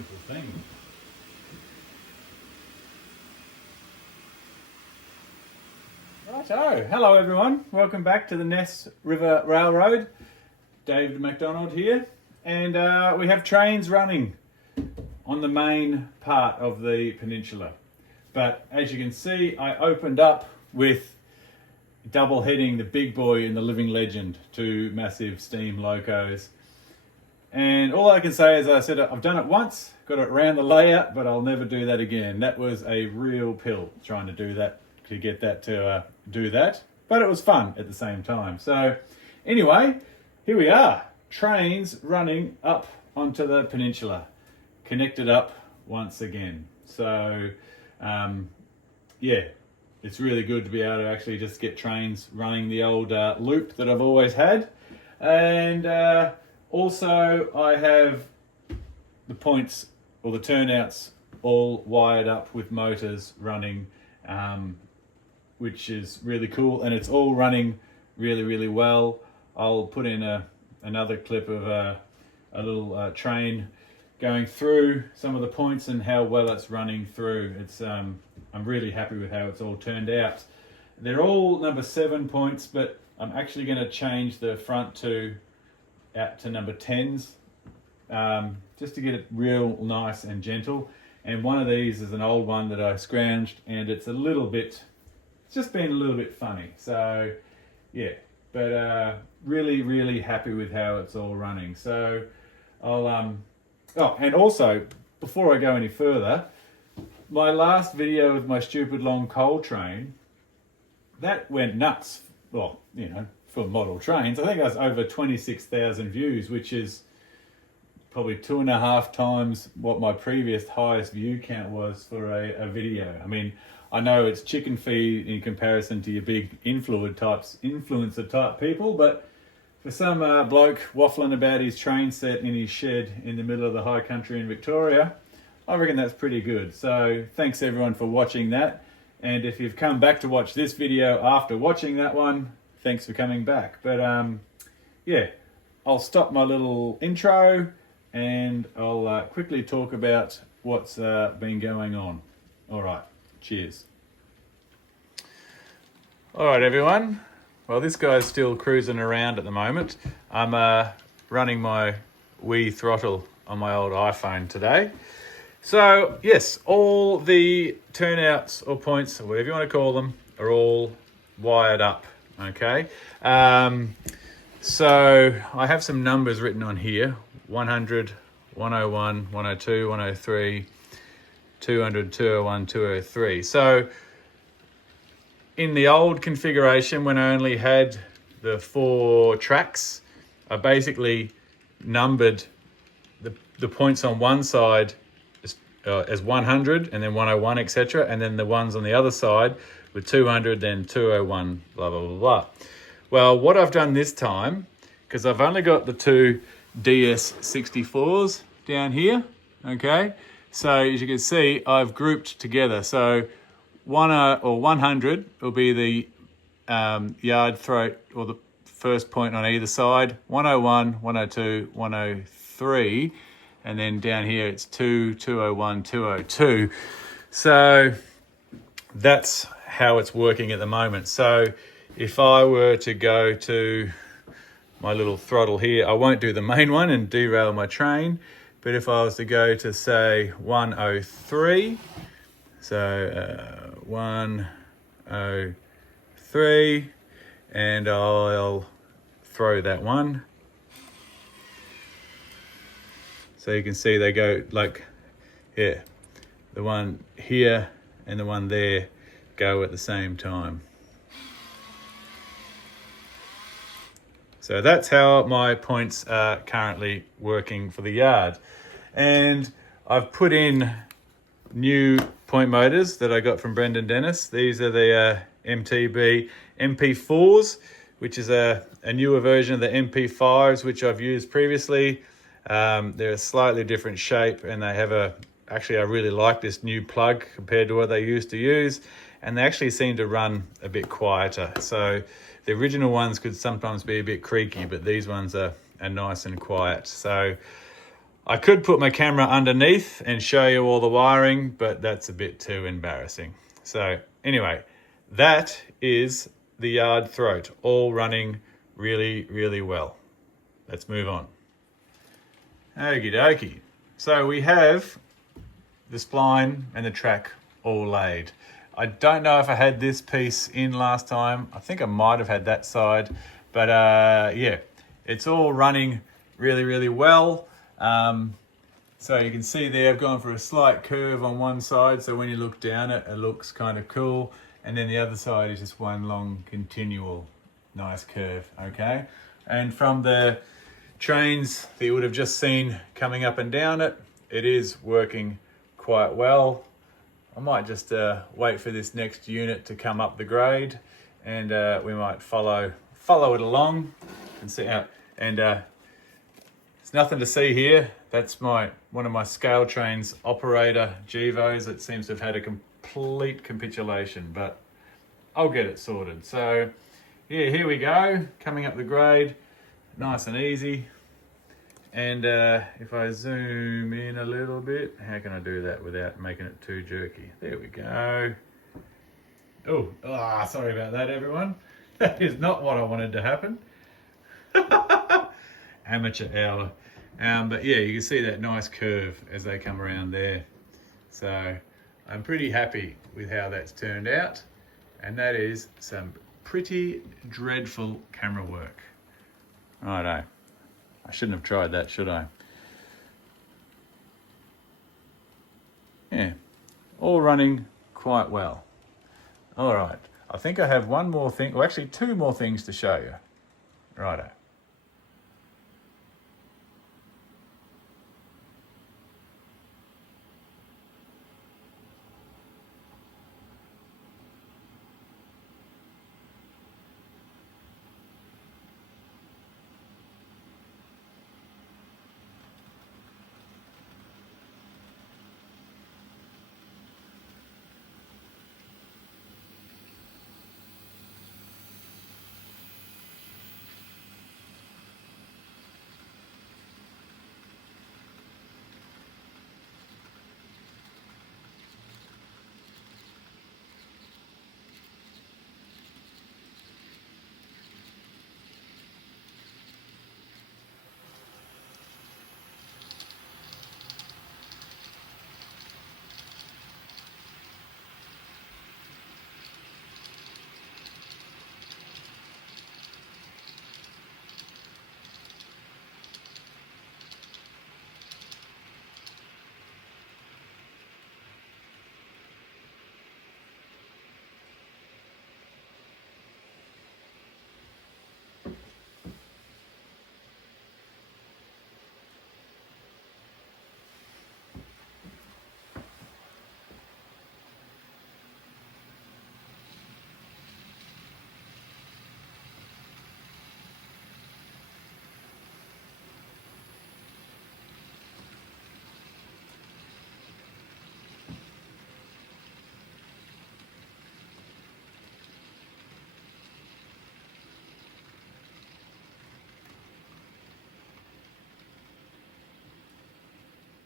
wonderful thing. Righto, hello everyone. Welcome back to the Ness River Railroad. David MacDonald here, and we have trains running on the main part of the peninsula. But as you can see, I opened up with double heading the big boy and the living legend, two massive steam locos. And all I can say is, I said, I've done it once, got it around the layout, but I'll never do that again. That was a real pill trying to do that, to get that to do that. But it was fun at the same time. So anyway, here we are, trains running up onto the peninsula, connected up once again. So yeah, it's really good to be able to actually just get trains running the old loop that I've always had. And also I have the points or the turnouts all wired up with motors running, which is really cool, and it's all running really well. I'll put in another clip of a little train going through some of the points and how well it's running through. It's I'm really happy with how it's all turned out. They're all number 7 points, but I'm actually going to change the front two out to number 10s, just to get it real nice and gentle. And one of these is an old one that I scrounged, and it's just been a little bit funny. So yeah, but really happy with how it's all running. So I'll oh, and also before I go any further, my last video with my stupid long coal train, that went nuts. Well, you know, for model trains, I think I was over 26,000 views, which is probably 2.5 times what my previous highest view count was for a video. I mean, I know it's chicken feed in comparison to your big influencer type people, but for some bloke waffling about his train set in his shed in the middle of the high country in Victoria, I reckon that's pretty good. So thanks everyone for watching that. And if you've come back to watch this video after watching that one, thanks for coming back. But yeah, I'll stop my little intro and I'll quickly talk about what's been going on. All right, cheers. All right, everyone. Well, this guy's still cruising around at the moment. I'm running my Wii throttle on my old iPhone today. So yes, all the turnouts or points, or whatever you want to call them, are all wired up. Okay. So I have some numbers written on here: 100, 101, 102, 103, 200, 201, 203. So in the old configuration, when I only had the 4 tracks, I basically numbered the points on one side as 100, and then 101, etc., and then the ones on the other side with 200, then 201, blah blah blah blah. Well, what I've done this time, because I've only got the 2 DS64s down here, okay, so as you can see, I've grouped together. So 100 will be the yard throat, or the first point on either side. 101, 102, 103, and then down here it's 201, 202. So that's how it's working at the moment. So if I were to go to my little throttle here, I won't do the main one and derail my train, but if I was to go to, say, 103, so 103, and I'll throw that one. So you can see they go like, yeah, the one here and the one there go at the same time. So that's how my points are currently working for the yard. And I've put in new point motors that I got from Brendan Dennis. These are the MTB MP4s, which is a newer version of the MP5s, which I've used previously. They're a slightly different shape, and they have actually I really like this new plug compared to what they used to use, and they actually seem to run a bit quieter. So the original ones could sometimes be a bit creaky, but these ones are nice and quiet. So I could put my camera underneath and show you all the wiring, but that's a bit too embarrassing. So anyway, that is the yard throat, all running really, really well. Let's move on. Okie dokie. So we have the spline and the track all laid. I don't know if I had this piece in last time. I think I might have had that side, but yeah, it's all running really, really well. So you can see there, I've gone for a slight curve on one side, so when you look down it, it looks kind of cool. And then the other side is just one long continual nice curve, okay? And from the trains that you would have just seen coming up and down it, it is working quite well. I might just wait for this next unit to come up the grade, and we might follow it along and see how. And there's nothing to see here. That's one of my scale trains operator Gevos. It seems to have had a complete capitulation, but I'll get it sorted. So yeah, here we go, coming up the grade, nice and easy. And if I zoom in a little bit, how can I do that without making it too jerky? There we go. Oh, sorry about that, everyone. That is not what I wanted to happen. Amateur hour. But yeah, you can see that nice curve as they come around there. So I'm pretty happy with how that's turned out. And that is some pretty dreadful camera work. Righto. I shouldn't have tried that, should I? Yeah, all running quite well. All right, I think I have one more thing, well actually two more things to show you. Righto.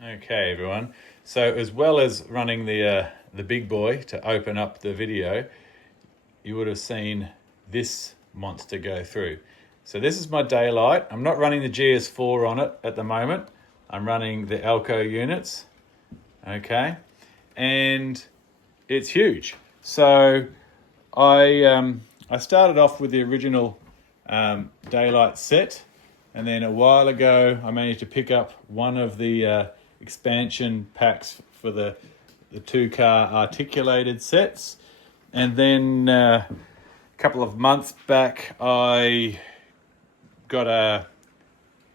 Okay, everyone. So as well as running the big boy to open up the video, you would have seen this monster go through. So this is my daylight. I'm not running the GS4 on it at the moment. I'm running the Elco units, okay? And it's huge. So I started off with the original daylight set, and then a while ago I managed to pick up one of the expansion packs for the two-car articulated sets. And then a couple of months back I got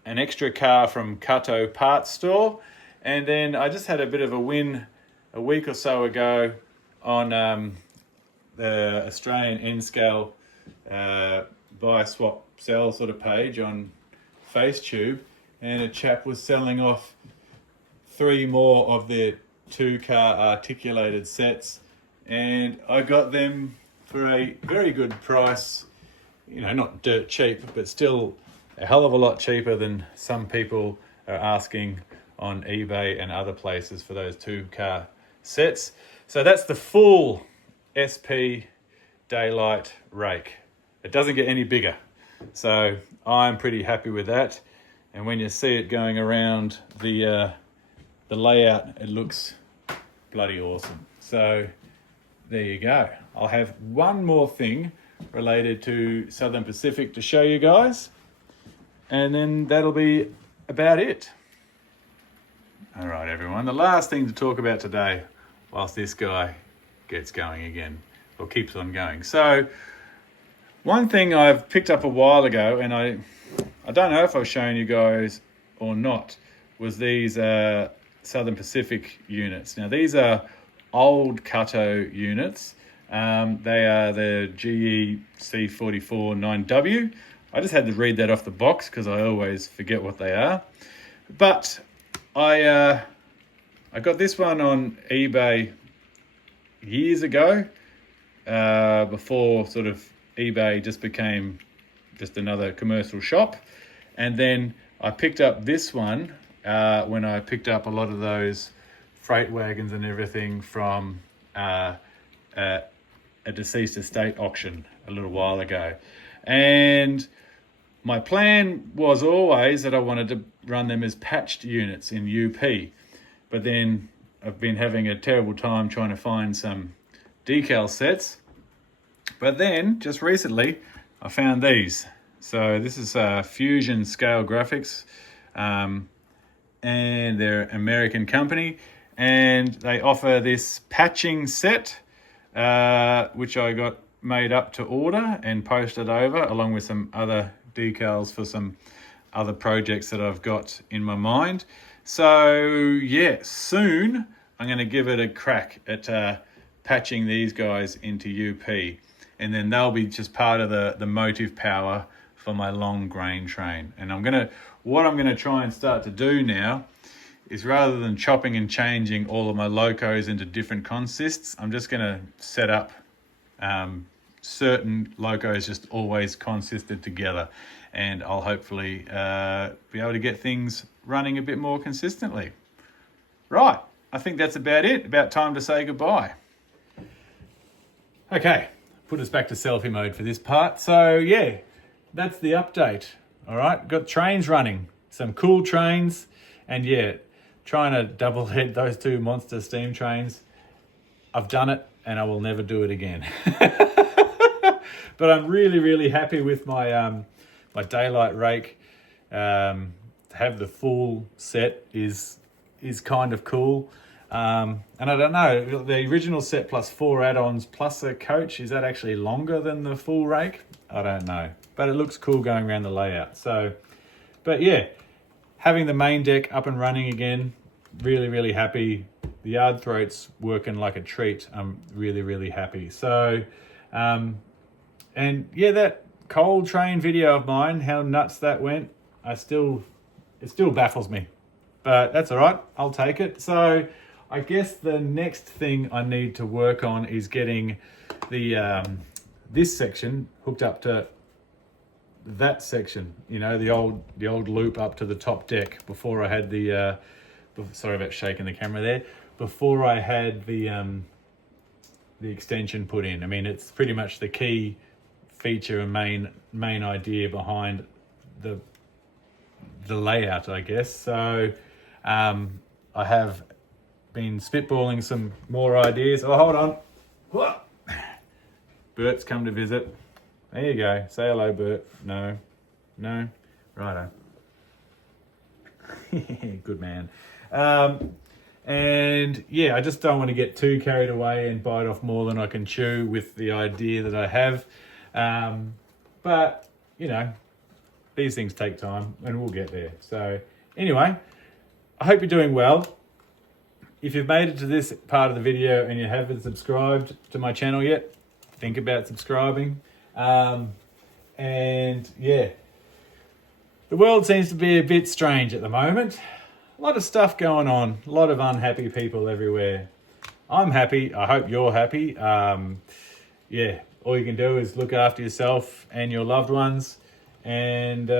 an extra car from Kato Parts Store, and then I just had a bit of a win a week or so ago on the Australian N-Scale buy, swap, sell sort of page on FaceTube, and a chap was selling off 3 more of their two-car articulated sets, and I got them for a very good price. You know, not dirt cheap, but still a hell of a lot cheaper than some people are asking on eBay and other places for those 2-car sets. So that's the full SP daylight rake. It doesn't get any bigger. So I'm pretty happy with that. And when you see it going around the layout, it looks bloody awesome. So there you go. I'll have one more thing related to Southern Pacific to show you guys, and then that'll be about it. All right, everyone, the last thing to talk about today, whilst this guy gets going again, or keeps on going. So one thing I've picked up a while ago, and I don't know if I've shown you guys or not, was these Southern Pacific units. Now these are old Cutto units. They are the GE C44 9W. I just had to read that off the box because I always forget what they are. But I got this one on eBay years ago, before sort of eBay just became just another commercial shop. And then I picked up this one when I picked up a lot of those freight wagons and everything from a deceased estate auction a little while ago. And my plan was always that I wanted to run them as patched units in UP. But then I've been having a terrible time trying to find some decal sets. But then, just recently, I found these. So this is Fusion Scale Graphics, and they're an American company. And they offer this patching set, which I got made up to order and posted over, along with some other decals for some other projects that I've got in my mind. So yeah, soon I'm going to give it a crack at patching these guys into UP, and then they'll be just part of the motive power for my long grain train. And what I'm gonna try and start to do now is, rather than chopping and changing all of my locos into different consists, I'm just gonna set up certain locos just always consisted together, and I'll hopefully be able to get things running a bit more consistently. Right, I think that's about it. About time to say goodbye. Okay, put us back to selfie mode for this part. So yeah, that's the update. All right, got trains running, some cool trains, and yeah, trying to double head those 2 monster steam trains. I've done it and I will never do it again. But I'm really, really happy with my my daylight rake. To have the full set is kind of cool. And I don't know, the original set plus 4 add-ons plus a coach, is that actually longer than the full rake? I don't know, but it looks cool going around the layout. So, but yeah, having the main deck up and running again, really, really happy. The yard throat's working like a treat. I'm really, really happy. So, and yeah, that coal train video of mine, how nuts that went, it still baffles me, but that's all right. I'll take it. So I guess the next thing I need to work on is getting the this section hooked up to that section. You know, the old loop up to the top deck before I had the. Sorry about shaking the camera there. Before I had the extension put in. I mean, it's pretty much the key feature and main idea behind the layout, I guess. So I have been spitballing some more ideas. Oh, hold on. Whoa. Bert's come to visit. There you go. Say hello, Bert. No. Righto. Good man. And yeah, I just don't want to get too carried away and bite off more than I can chew with the idea that I have. But you know, these things take time and we'll get there. So anyway, I hope you're doing well. If you've made it to this part of the video and you haven't subscribed to my channel yet, think about subscribing. And yeah, the world seems to be a bit strange at the moment. A lot of stuff going on, a lot of unhappy people everywhere. I'm happy. I hope you're happy. Yeah, all you can do is look after yourself and your loved ones. And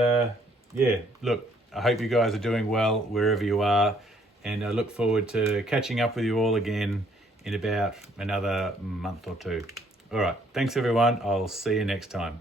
yeah, look, I hope you guys are doing well wherever you are. and I look forward to catching up with you all again in about another month or two. All right, thanks everyone. I'll see you next time.